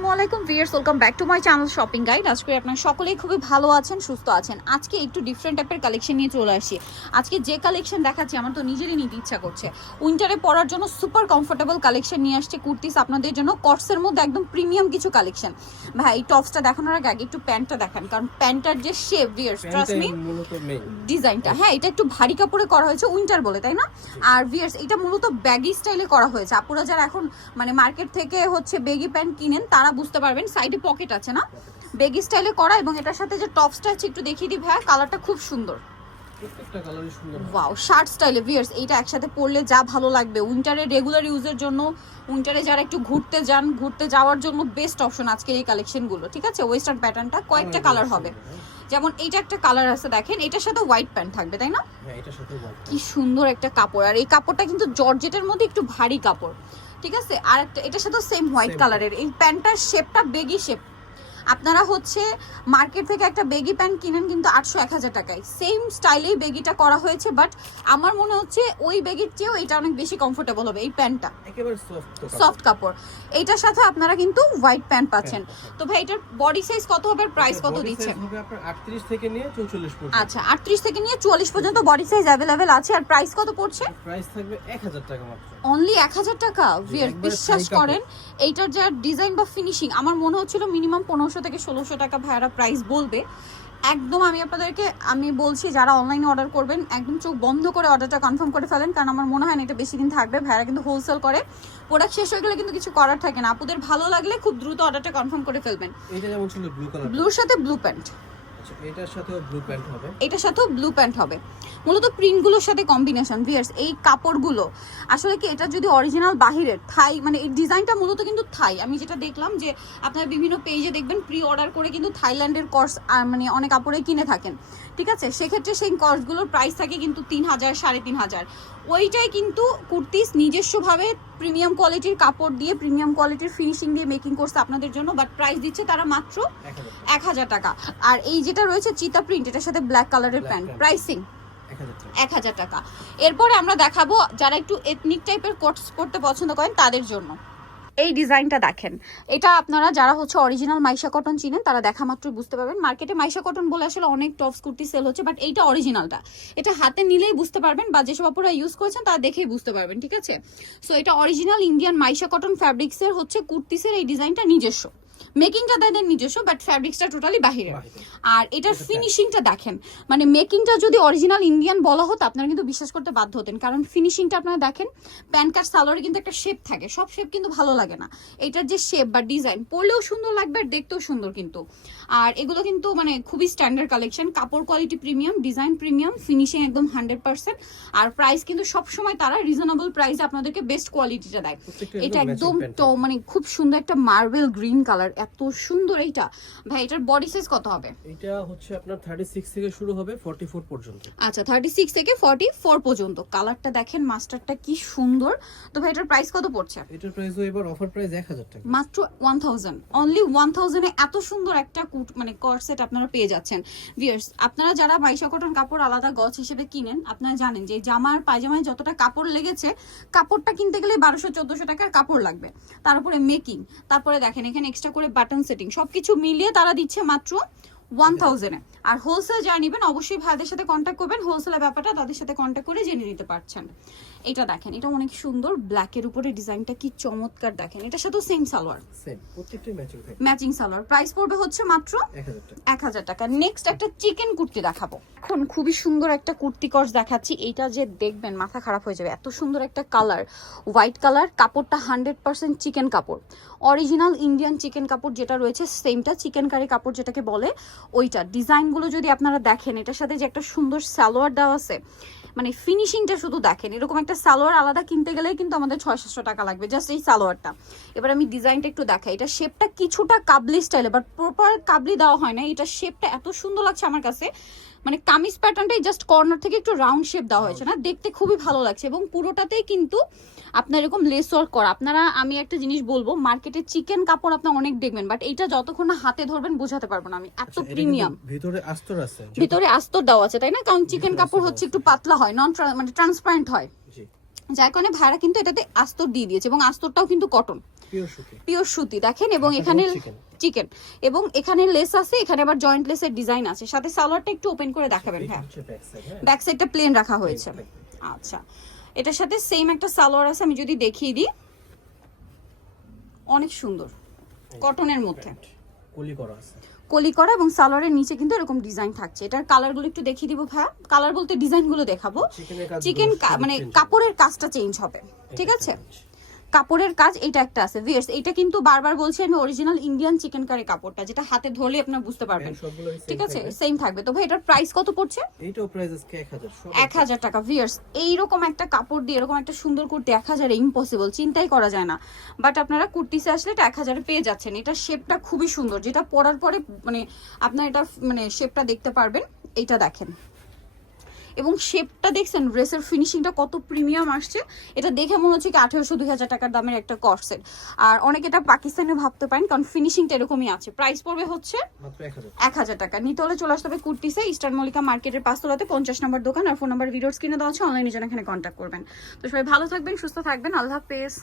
আসসালামু আলাইকুম viewers welcome back to my channel shopping guide. আজকে আপনারা সকলেই খুবই ভালো আছেন সুস্থ আছেন। আজকে একটু ডিফারেন্ট টাইপের কালেকশন নিয়ে চলে আসি। আজকে যে কালেকশন দেখাচ্ছি আমার তো নিজেরই নিতে ইচ্ছা করছে। উইন্টারে পরার জন্য সুপার কমফোর্টেবল কালেকশন নিয়ে আসছে কুর্তিস আপনাদের জন্য। কটসের মধ্যে একদম প্রিমিয়াম কিছু কালেকশন ভাই এই টপসটা দেখানোর আগে আগে একটু প্যান্টটা দেখান কারণ প্যান্টটার যে শেপ ভিয়ার্স ট্রাস্ট মি ডিজাইনটা হ্যাঁ এটা একটু ভারী কাপড়ে করা হয়েছে উইন্টার বলে তাই না? আর ভিয়ার্স এটা মূলত ব্যাগি স্টাইলে করা হয়েছে। আপুরা যারা এখন মানে মার্কেট থেকে হচ্ছে বেগি প্যান্ট কিনেন তারা বুঝতে পারবেন সাইডে পকেট আছে না? বেগি স্টাইলে করা এবং এটার সাথে যে টপসটা আছে একটু দেখিয়ে দিই ভাইয়া কালারটা খুব সুন্দর। ওয়াও শার্ট স্টাইলে ভিয়ার্স এইটা একসাথে পরলে যা ভালো লাগবে। উইন্টারে রেগুলার ইউজের জন্য উইন্টারে যারা একটু ঘুরতে যান ঘুরতে যাওয়ার জন্য বেস্ট অপশন আজকের এই কালেকশনগুলো ঠিক আছে? ওয়েস্টার্ন প্যাটার্নটা কয়েকটা কালার হবে। যেমন এইটা একটা কালার আছে দেখেন এটার সাথে হোয়াইট প্যান্ট থাকবে তাই না? হ্যাঁ কি সুন্দর একটা কাপড়। আর এই কাপড়টা কিন্তু জর্জেটের মধ্যে একটু ভারী কাপড়। ঠিক আছে? আর একটা এটার সাথে সেম হোয়াইট কালারের এই প্যান্টটার শেপটা বেগি শেপ আপনারা হচ্ছে মার্কেট থেকে একটা বেগি প্যান্ট কিনেন কিন্তু আটশো এক হাজার টাকায়। সেম স্টাইলেই বেগিটা করা হয়েছে বাট আমার মনে হচ্ছে ওই বেগির চেয়েও এটা অনেক বেশি কমফোর্টেবল হবে এই প্যান্টটা। সফট কাপড়। এইটার সাথে আপনারা কিন্তু হোয়াইট প্যান্ট পাচ্ছেন। তো ভাই এটার বডি সাইজ কত হবে প্রাইস কত দিচ্ছেন? হবে আপনার 38 থেকে নিয়ে 44 আচ্ছা আটত্রিশ থেকে নিয়ে চুয়াল্লিশ পর্যন্ত বডি সাইজ অ্যাভেলেবেল আছে আর প্রাইস কত পড়ছে? প্রাইস থাকবে 1000 টাকা অনলি এক হাজার টাকা? বিশ্বাস করেন এইটার যা ডিজাইন বা ফিনিশিং আমার মনে হচ্ছিল মিনিমাম পনেরোশো থেকে ষোলোশো টাকা ভাড়া প্রাইস বলবে। একদম আমি আপনাদেরকে আমি বলছি যারা অনলাইনে অর্ডার করবেন একদম চোখ বন্ধ করে অর্ডারটা কনফার্ম করে ফেলেন কারণ আমার মনে হয় না এটা বেশি দিন থাকবে। ভাইরা কিন্তু হোলসেল করে। প্রোডাক্ট শেষ হয়ে গেলে কিন্তু কিছু করার থাকে না। আপুদের ভালো লাগলে খুব দ্রুত অর্ডারটা কনফার্ম করে ফেলবেন। এটা যেমন ব্লু কালার ব্লুর সাথে ব্লু প্যান্ট এটার সাথেও ব্লু প্যান্ট হবে। এটার সাথেও ব্লু প্যান্ট হবে। মূলত প্রিন্টগুলোর সাথে কম্বিনেশন ভিয়ার্স এই কাপড়গুলো, আসলে কি এটা যদি অরিজিনাল বাহিরের থাই মানে এই ডিজাইনটা মূলত কিন্তু থাই আমি যেটা দেখলাম যে আপনারা বিভিন্ন পেজে দেখবেন প্রি অর্ডার করে কিন্তু থাইল্যান্ডের কর্স মানে অনেক কাপড়ে কিনে থাকেন। ঠিক আছে? সেক্ষেত্রে সেই কর্সগুলোর প্রাইস থাকে কিন্তু তিন হাজার সাড়ে তিন হাজার। ওইটাই কিন্তু কুর্তিস নিজস্বভাবে প্রিমিয়াম কোয়ালিটির কাপড় দিয়ে প্রিমিয়াম কোয়ালিটির ফিনিশিং দিয়ে মেকিং করছে আপনাদের জন্য বাট প্রাইস দিচ্ছে তারা মাত্র এক হাজার টাকা। আর এই যেটা রয়েছে চিতা প্রিন্ট এটার সাথে ব্ল্যাক কালারের প্যান্ট। প্রাইসিং এক হাজার টাকা। এরপরে আমরা দেখাবো যারা একটু এথনিক টাইপের কোটস করতে পছন্দ করেন তাদের জন্য। এই ডিজাইনটা দেখেন। এটা আপনারা যারা হচ্ছে অরিজিনাল মাইশা কটন চিনেন, তারা দেখা মাত্র বুঝতে পারবেন। মার্কেটে মাইশা কটন বলে আসলে অনেক টপস কুর্তি সেল হচ্ছে বাট এইটা অরিজিনালটা এটা হাতে নিলেই বুঝতে পারবেন বা যেসব আপনারা ইউজ করেছেন তা দেখেই বুঝতে পারবেন, ঠিক আছে? সো এটা অরিজিনাল ইন্ডিয়ান মাইশা কটন ফ্যাব্রিক্সের হচ্ছে কুর্তিসের এই ডিজাইনটা নিজস্ব। মেকিংটা তাদের নিজস্ব বাট ফ্যাব্রিক্সটা টোটালি বাহিরে বাহিরে। আর এটার ফিনিশিংটা দেখেন। মানে মেকিংটা যদি অরিজিনাল ইন্ডিয়ান বলা হতো আপনারা কিন্তু বিশ্বাস করতে বাধ্য হতেন। কারণ ফিনিশিংটা আপনারা দেখেন প্যান কার্ড সালোয়ারে কিন্তু একটা শেপ থাকে। সব শেপ কিন্তু ভালো লাগে না। এটার যে শেপ বা ডিজাইন পরলেও সুন্দর লাগবে আর দেখতেও সুন্দর কিন্তু। আর এগুলো কিন্তু মানে খুবই স্ট্যান্ডার্ড কালেকশন কাপড় quality premium design premium finishing একদম হান্ড্রেড পার্সেন্ট আর প্রাইস কিন্তু সবসময় তারা রিজনেবল প্রাইসে আপনাদেরকে বেস্ট কোয়ালিটিটা দেয়। এটা একদম মানে খুব সুন্দর একটা মার্বেল গ্রিন কালার এত সুন্দর এইটা। ভাই এটার বডি সাইজ কত হবে? এটা হচ্ছে আপনার 36 থেকে শুরু হবে 44 পর্যন্ত। আচ্ছা থার্টি সিক্স থেকে ফর্টি ফোর পর্যন্ত। কালারটা দেখেন মাস্টারটা কি সুন্দর। তো ভাই এটার প্রাইস কত পড়ছে? এটার প্রাইস এবার অফার প্রাইস 1000 টাকা। মাত্র ওয়ান থাউজেন্ড অনলি ওয়ান থাউজেন্ডে এত সুন্দর একটা কুট মানে কর্সেট আপনারা পেয়ে যাচ্ছেন। ভিয়ার্স আপনারা যারা মাইশা কটন কাপড় আলাদা গছ হিসেবে কিনেন আপনারা জানেন যে জামার পায়জামায় যতটা কাপড় লেগেছে কাপড়টা কিনতে গেলে বারোশো চোদ্দশো টাকার কাপড় লাগবে। তার উপরে মেকিং তারপরে দেখেন এখানে এক্সট্রা করে বাটন সেটিং সবকিছু মিলিয়ে তারা দিচ্ছে মাত্র ওয়ান থাউজেন্ডে আর হোলসেল যারা নেবেন অবশ্যই ভাইদের সাথে কন্ট্যাক্ট করবেন হোলসেলের ব্যাপারটা তাদের সাথে কন্ট্যাক্ট করে জেনে নিতে পারছেন। এটা দেখেন এটা অনেক সুন্দর ব্ল্যাকের উপরে ডিজাইনটা কি চমৎকার দেখেন। এটার সাথেও same salwar. Matching salwar. Price পড়বে হচ্ছে মাত্র এক হাজার টাকা। নেক্সট একটা চিকেন কুর্তি দেখাবো। এখন খুবই সুন্দর একটা কুর্তি কর্স দেখাচ্ছি। এইটা যে দেখবেন মাথা খারাপ হয়ে যাবে। এত সুন্দর একটা কালার হোয়াইট কালার কাপড়টা হান্ড্রেড পার্সেন্ট চিকেন কাপড়। অরিজিনাল ইন্ডিয়ান চিকেন কাপড় যেটা রয়েছে সেমটা চিকেন কারি কাপড় যেটাকে বলে। ওইটা ডিজাইনগুলো যদি আপনারা দেখেন, এটার সাথে যে একটা সুন্দর সালোয়ার দেওয়া আছে মানে ফিনিশিংটা শুধু দেখেন, এরকম একটা সালোয়ার আলাদা কিনতে গেলে কিন্তু আমাদের ছয় সাতশো টাকা লাগবে, জাস্ট এই সালোয়ারটা। এবার আমি ডিজাইনটা একটু দেখাই, এটা শেপটা কিছুটা কাবলি স্টাইল বাট প্রপার কাবলি দেওয়া হয় না এটা শেপটা এত সুন্দর লাগছে আমার কাছে মানে কামিজ প্যাটার্নটাই জাস্ট কর্নার থেকে একটু রাউন্ড শেপ দেওয়া হয়েছে না? দেখতে খুবই ভালো লাগছে এবং পুরোটাতেই কিন্তু আপনার এরকম লেস ওয়ার্ক করা। আপনারা আমি একটা জিনিস বলব মার্কেটে চিকেন কাপড় আপনার অনেক দেখবেন বাট এইটা যতক্ষণ না হাতে ধরবেন বোঝাতে পারব না আমি। এত আচ্ছা, এটা প্রিমিয়াম ভিতরে আস্তর আছে। ভিতরে আস্তর দেওয়া আছে তাই না? কারণ চিকেন কাপড় হচ্ছে একটু পাতলা হয় নন মানে ট্রান্সপারেন্ট হয়। যার কারণে ভাইরা কিন্তু এটাতে আস্তর দিয়ে দিয়েছে এবং আস্তরটাও কিন্তু কটন পিওর সুতি দেখেন এবং হাতাটাও এখানে চিকেন এবং এখানে লেস আছে এখানে আবার জয়েন্ট লেসের ডিজাইন আছে। সাথে সালোয়ারটা একটু ওপেন করে দেখাবেন হ্যাঁ ব্যাক সাইড হ্যাঁ। ব্যাক সাইডটা প্লেন রাখা হয়েছে। আচ্ছা। এটার সাথে সেম একটা সালোয়ার আছে আমি যদি দেখিয়ে দিই। অনেক সুন্দর। কটনের মধ্যে। কলি করা আছে। কলি করা এবং সালোয়ারের নিচে কিন্তু এরকম ডিজাইন থাকছে। এটার কালারগুলো একটু দেখিয়ে দিব ভাইয়া। কালার বলতে ডিজাইনগুলো দেখাবো। চিকেন মানে কাপড়ের কাজটা চেঞ্জ হবে। ঠিক আছে? কাপড়ের কাজ এটা একটা আছে। ভিয়ার্স এটা কিন্তু বারবার বলছি আমি অরিজিনাল ইন্ডিয়ান চিকেন কারি কাপড়টা যেটা হাতে ধরলে আপনারা বুঝতে পারবেন। ঠিক আছে? সেম থাকবে। তো ভাই এটার প্রাইস কত পড়ছে? এইটাও প্রাইস আজকে 1000 সব এক হাজার। টাকা। ভিয়ার্স এইরকম একটা কাপড় দিয়ে এরকম একটা সুন্দর কুর্তি এক হাজারে ইম্পসিবল চিন্তাই করা যায় না। বাট আপনারা কুর্তিসে আসলে এটা এক হাজারে পেয়ে যাচ্ছেন। এটা শেপটা খুবই সুন্দর। যেটা পরার পরে মানে আপনারা এটা মানে শেপটা দেখতে পারবেন। এটা দেখেন। এবং শেপটা দেখছেন ড্রেসের ফিনিশিংটা কত প্রিমিয়াম আসছে এটা দেখে মনে হচ্ছে কি আঠেরোশো দুই হাজার টাকার দামের একটা কর্সেট আর অনেকে এটা পাকিস্তানে ভাবতে পারেন কারণ ফিনিশিংটা এরকমই আছে। প্রাইস পড়বে হচ্ছে এক হাজার টাকা। নিতে হলে চলে আসতে হবে কুর্তিসে ইস্টার্ন মল্লিকা মার্কেটের পাঁচতলাতে পঞ্চাশ নম্বর দোকান আর ফোন নাম্বার ভিডিওস কিনে দেওয়া আছে অনলাইনে যেন এখানে কন্ট্যাক্ট করবেন। তো সবাই ভালো থাকবেন সুস্থ থাকবেন আল্লাহ হাফেজ।